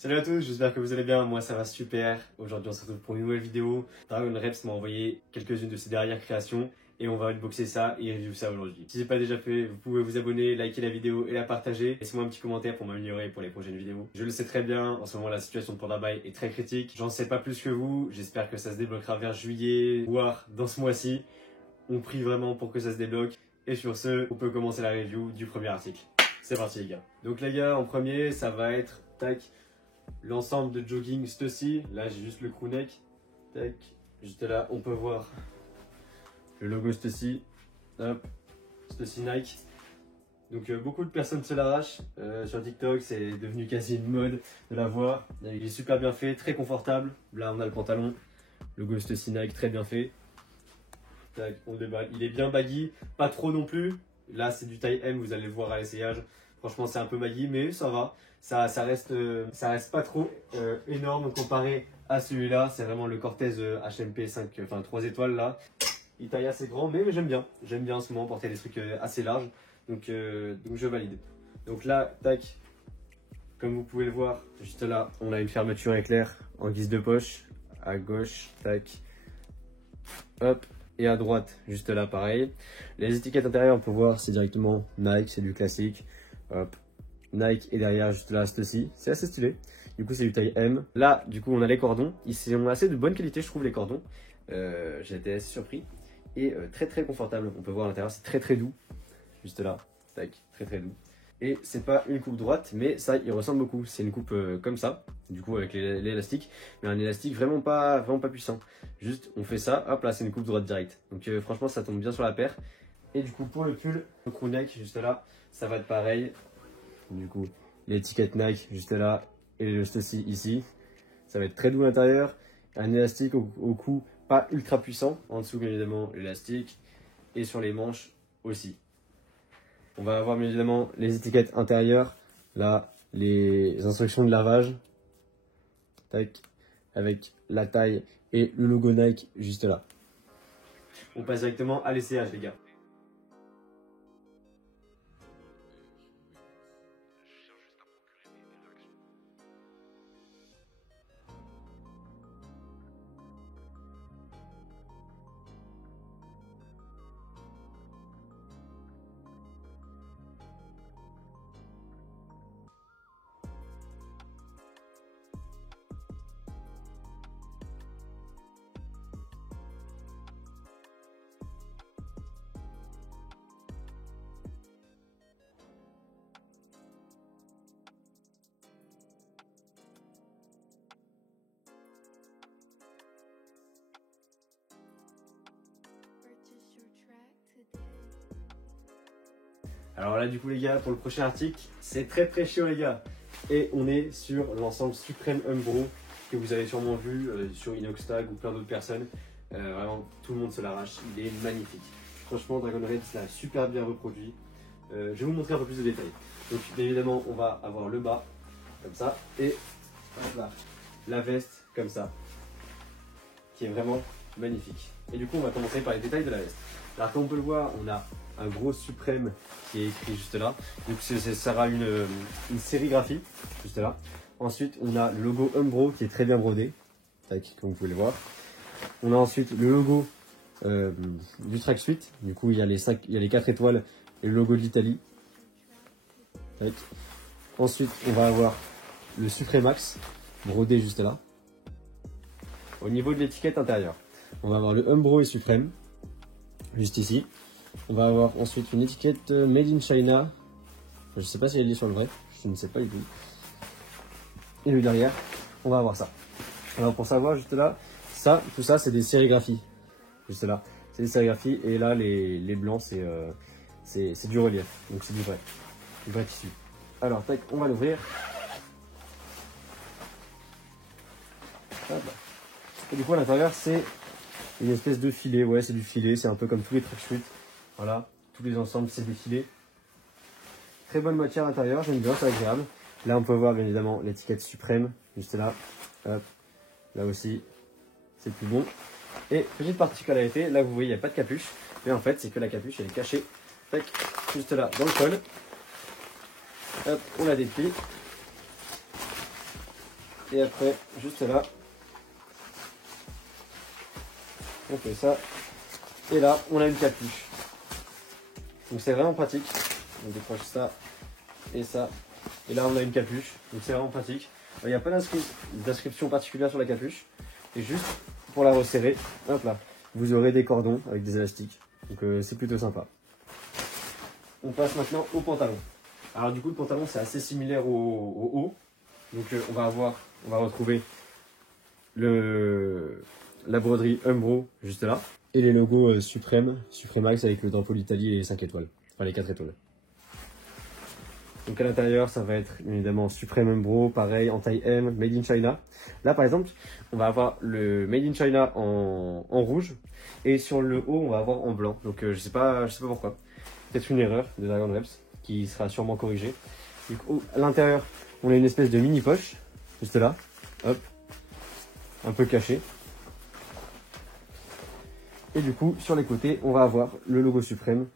Salut à tous, j'espère que vous allez bien, moi ça va super. Aujourd'hui on se retrouve pour une nouvelle vidéo. Dragon Reps m'a envoyé quelques-unes de ses dernières créations et on va unboxer ça et review ça aujourd'hui. Si ce n'est pas déjà fait, vous pouvez vous abonner, liker la vidéo et la partager. Laissez-moi un petit commentaire pour m'améliorer pour les prochaines vidéos. Je le sais très bien, en ce moment la situation de Panda Buy est très critique. J'en sais pas plus que vous, j'espère que ça se débloquera vers juillet, voire dans ce mois-ci. On prie vraiment pour que ça se débloque. Et sur ce, on peut commencer la review du premier article. C'est parti les gars. Donc les gars, en premier, ça va être, tac, l'ensemble de jogging Stussy. Là j'ai juste le crewneck. Tac. Juste là on peut voir le logo Stussy. Hop. Stussy Nike. Donc beaucoup de personnes se l'arrachent. Sur TikTok c'est devenu quasi une mode de la voir. Il est super bien fait, très confortable. Là on a le pantalon. Logo Stussy Nike très bien fait. Tac, on le déballe. Il est bien baggy, pas trop non plus. Là c'est du taille M, vous allez le voir à l'essayage. Franchement c'est un peu baggy mais ça va. Ça reste pas trop énorme comparé à celui-là. C'est vraiment le Cortez HMP 5, enfin 3 étoiles là. Il taille assez grand mais j'aime bien. J'aime bien en ce moment porter des trucs assez larges. Donc je valide. Donc là, tac, comme vous pouvez le voir, juste là, on a une fermeture éclair en guise de poche. À gauche, tac, hop. Et à droite, juste là, pareil. Les étiquettes intérieures, on peut voir, c'est directement Nike, c'est du classique. Hop. Nike et derrière, juste là, Stussy. C'est assez stylé. Du coup, c'est du taille M. Là, du coup, on a les cordons. Ils sont assez de bonne qualité, je trouve, les cordons. J'ai été assez surpris. Et très très confortable. On peut voir à l'intérieur, c'est très très doux. Juste là, tac, très très doux. Et c'est pas une coupe droite, mais ça, il ressemble beaucoup. C'est une coupe comme ça, du coup avec l'élastique, mais un élastique vraiment pas puissant. Juste, on fait ça, hop là, c'est une coupe droite directe. Donc franchement, ça tombe bien sur la paire. Et du coup, pour le pull, le crewneck, juste là, ça va être pareil. Du coup, l'étiquette Nike, juste là, et le Stussy ici. Ça va être très doux à l'intérieur. Un élastique au cou, pas ultra puissant. En dessous, bien évidemment, l'élastique. Et sur les manches aussi. On va avoir bien évidemment les étiquettes intérieures, là les instructions de lavage, tac, avec la taille et le logo Nike juste là. On passe directement à l'essayage les gars. Alors là du coup les gars, pour le prochain article, c'est très très chiant les gars. Et on est sur l'ensemble Supreme Umbro que vous avez sûrement vu sur Inoxtag ou plein d'autres personnes. Vraiment tout le monde se l'arrache, il est magnifique. Franchement Dragon Red l'a super bien reproduit. Je vais vous montrer un peu plus de détails. Donc bien évidemment on va avoir le bas comme ça et là, la veste comme ça qui est vraiment magnifique. Et du coup on va commencer par les détails de la veste. Alors comme on peut le voir, on a un gros Suprême qui est écrit juste là. Donc ça sera une sérigraphie juste là. Ensuite on a le logo Umbro qui est très bien brodé, tac, comme vous pouvez le voir. On a ensuite le logo du tracksuit. Du coup il y a les 4 étoiles et le logo de l'Italie. Ensuite on va avoir le Supremax brodé juste là. Au niveau de l'étiquette intérieure, on va avoir le Umbro et Supreme juste ici. On va avoir ensuite une étiquette Made in China. Je ne sais pas si elle est sur le vrai, je ne sais pas du tout. Et le derrière, on va avoir ça. Alors pour savoir juste là, tout ça c'est des sérigraphies. Juste là, c'est des sérigraphies et là les blancs c'est du relief, donc c'est du vrai tissu. Alors tac, on va l'ouvrir. Et du coup à l'intérieur c'est une espèce de filet, ouais c'est du filet, c'est un peu comme tous les tracksuits. Voilà, tous les ensembles c'est des filets. Très bonne matière à l'intérieur, j'aime bien, c'est agréable. Là on peut voir bien évidemment l'étiquette Suprême, juste là. Hop. Là aussi, c'est plus bon. Et petite particularité, là vous voyez il n'y a pas de capuche. Mais en fait c'est que la capuche elle est cachée. Tac, juste là dans le col. Hop, on la déplie. Et après, juste là, on fait ça. Et là, on a une capuche. Donc c'est vraiment pratique. On décroche ça et ça. Et là, on a une capuche. Donc c'est vraiment pratique. Il n'y a pas d'inscription particulière sur la capuche. Et juste pour la resserrer, hop là, vous aurez des cordons avec des élastiques. Donc c'est plutôt sympa. On passe maintenant au pantalon. Alors du coup, le pantalon, c'est assez similaire au haut. Donc on va retrouver la broderie Umbro juste là. Et les logos Supreme, Supremax avec le drapeau d'Italie et les 5 étoiles. Enfin les 4 étoiles. Donc à l'intérieur, ça va être évidemment Supreme Umbro, pareil, en taille M, Made in China. Là par exemple, on va avoir le Made in China en rouge. Et sur le haut, on va avoir en blanc. Donc je sais pas pourquoi. Peut-être une erreur de Dragon Reps qui sera sûrement corrigée. Du coup, à l'intérieur, on a une espèce de mini poche, juste là, hop, un peu caché. Et du coup, sur les côtés, on va avoir le logo Supreme,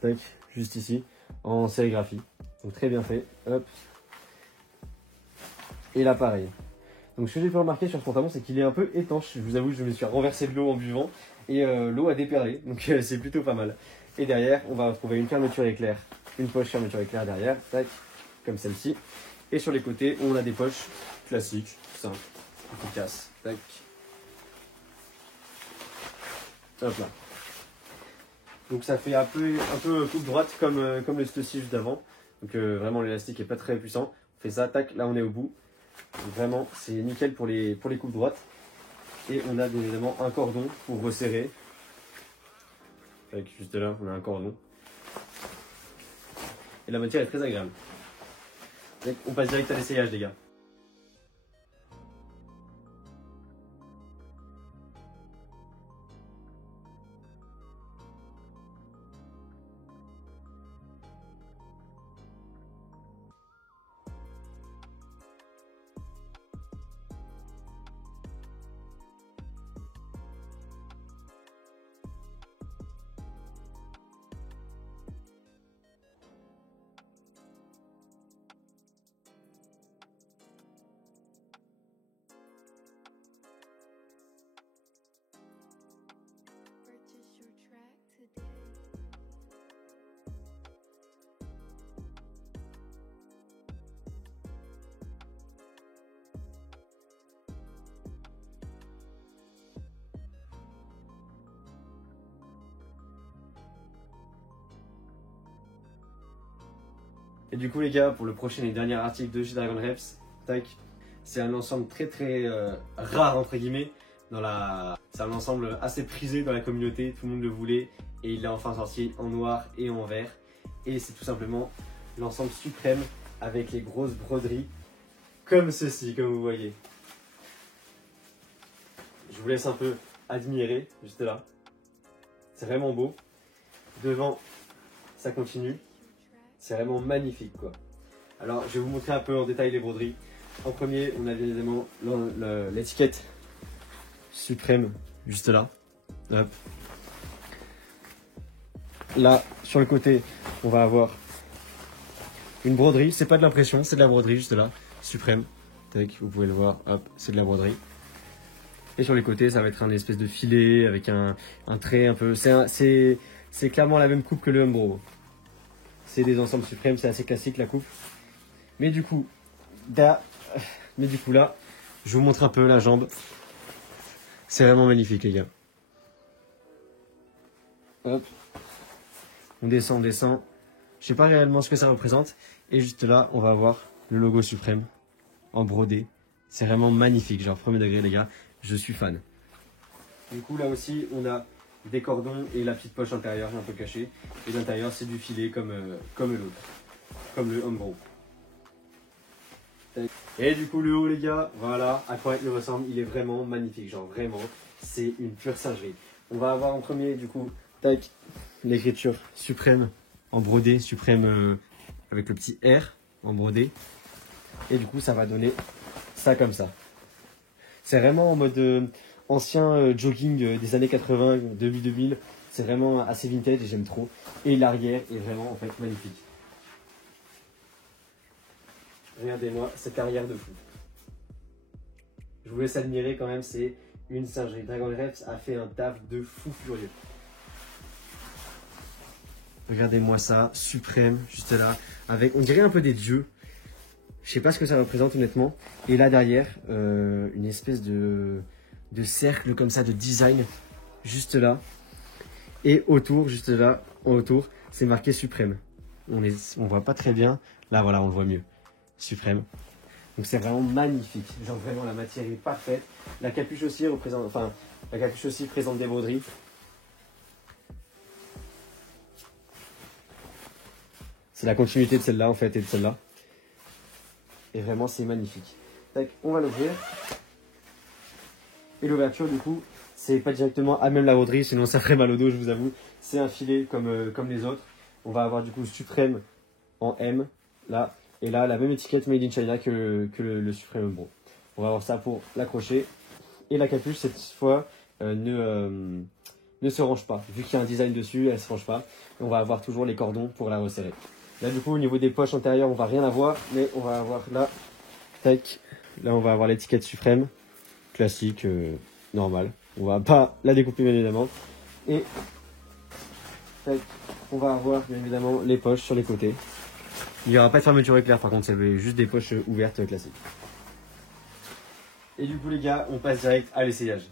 tac, juste ici, en sérigraphie. Donc très bien fait, hop. Et là pareil. Donc ce que j'ai pu remarquer sur ce pantalon, c'est qu'il est un peu étanche. Je vous avoue, je me suis renversé de l'eau en buvant et l'eau a déperlé, donc c'est plutôt pas mal. Et derrière, on va retrouver une fermeture éclair, une poche fermeture éclair derrière, tac, comme celle-ci. Et sur les côtés, on a des poches classiques, simples, efficaces, tac. Hop là. Donc ça fait un peu coupe droite comme le Stussy juste avant. Donc vraiment l'élastique est pas très puissant. On fait ça, tac, là on est au bout. Donc, vraiment c'est nickel pour les coupes droites. Et on a bien évidemment un cordon pour resserrer. Tac, juste là on a un cordon. Et la matière est très agréable. Donc, on passe direct à l'essayage les gars. Et du coup les gars, pour le prochain et dernier article de chez Dragon Reps, tac, c'est un ensemble très rare entre guillemets. C'est un ensemble assez prisé dans la communauté, tout le monde le voulait et il est enfin sorti en noir et en vert. Et c'est tout simplement l'ensemble suprême avec les grosses broderies comme ceci, comme vous voyez. Je vous laisse un peu admirer, juste là. C'est vraiment beau. Devant, ça continue. C'est vraiment magnifique quoi. Alors je vais vous montrer un peu en détail les broderies. En premier, on a bien évidemment l'étiquette Suprême, juste là. Hop. Là, sur le côté, on va avoir une broderie. C'est pas de l'impression, c'est de la broderie, juste là. Suprême. Tac, vous pouvez le voir, hop, c'est de la broderie. Et sur les côtés, ça va être un espèce de filet avec un trait un peu. C'est clairement la même coupe que le Umbro. C'est des ensembles suprêmes, c'est assez classique la coupe. Mais du coup, là, je vous montre un peu la jambe. C'est vraiment magnifique les gars. Hop. On descend, on descend. Je sais pas réellement ce que ça représente. Et juste là, on va avoir le logo Suprême en brodé. C'est vraiment magnifique, genre premier degré les gars. Je suis fan. Du coup là aussi, on a des cordons et la petite poche intérieure un peu cachée. Et l'intérieur, c'est du filet comme l'autre, comme le Umbro. Et du coup le haut les gars, voilà à quoi il ressemble, il est vraiment magnifique, genre vraiment, c'est une pure singerie. On va avoir en premier du coup, tac, l'écriture Suprême en brodé, Suprême avec le petit R en brodé. Et du coup ça va donner ça comme ça. C'est vraiment en mode ancien jogging des années 80, 2000, c'est vraiment assez vintage et j'aime trop. Et l'arrière est vraiment en fait magnifique. Regardez-moi cette arrière de fou. Je vous laisse admirer quand même, c'est une singerie. Dragon Reps a fait un taf de fou furieux. Regardez-moi ça, suprême, juste là, avec, on dirait un peu des dieux. Je sais pas ce que ça représente honnêtement. Et là derrière, une espèce de cercle comme ça, de design, juste là. Et autour, juste là, autour, c'est marqué suprême. On voit pas très bien. Là voilà, on le voit mieux. Suprême. Donc c'est vraiment magnifique. Genre vraiment la matière est parfaite. La capuche aussi représente, enfin, la capuche aussi présente des broderies. C'est la continuité de celle-là en fait et de celle-là. Et vraiment c'est magnifique. Tac, on va l'ouvrir. Et l'ouverture du coup, c'est pas directement à même la broderie, sinon ça ferait mal au dos, je vous avoue. C'est un filet comme les autres. On va avoir du coup suprême en M, là. Et là, la même étiquette Made in China que le suprême bon. On va avoir ça pour l'accrocher. Et la capuche, cette fois, ne se range pas. Vu qu'il y a un design dessus, elle ne se range pas. Et on va avoir toujours les cordons pour la resserrer. Là, du coup, au niveau des poches antérieures, on va rien avoir. Mais on va avoir là, tac. Là, on va avoir l'étiquette suprême. Classique, normal. On va pas la découper, bien évidemment. Et tac, on va avoir, bien évidemment, les poches sur les côtés. Il n'y aura pas de fermeture éclair, par contre, c'est juste des poches ouvertes classiques. Et du coup, les gars, on passe direct à l'essayage.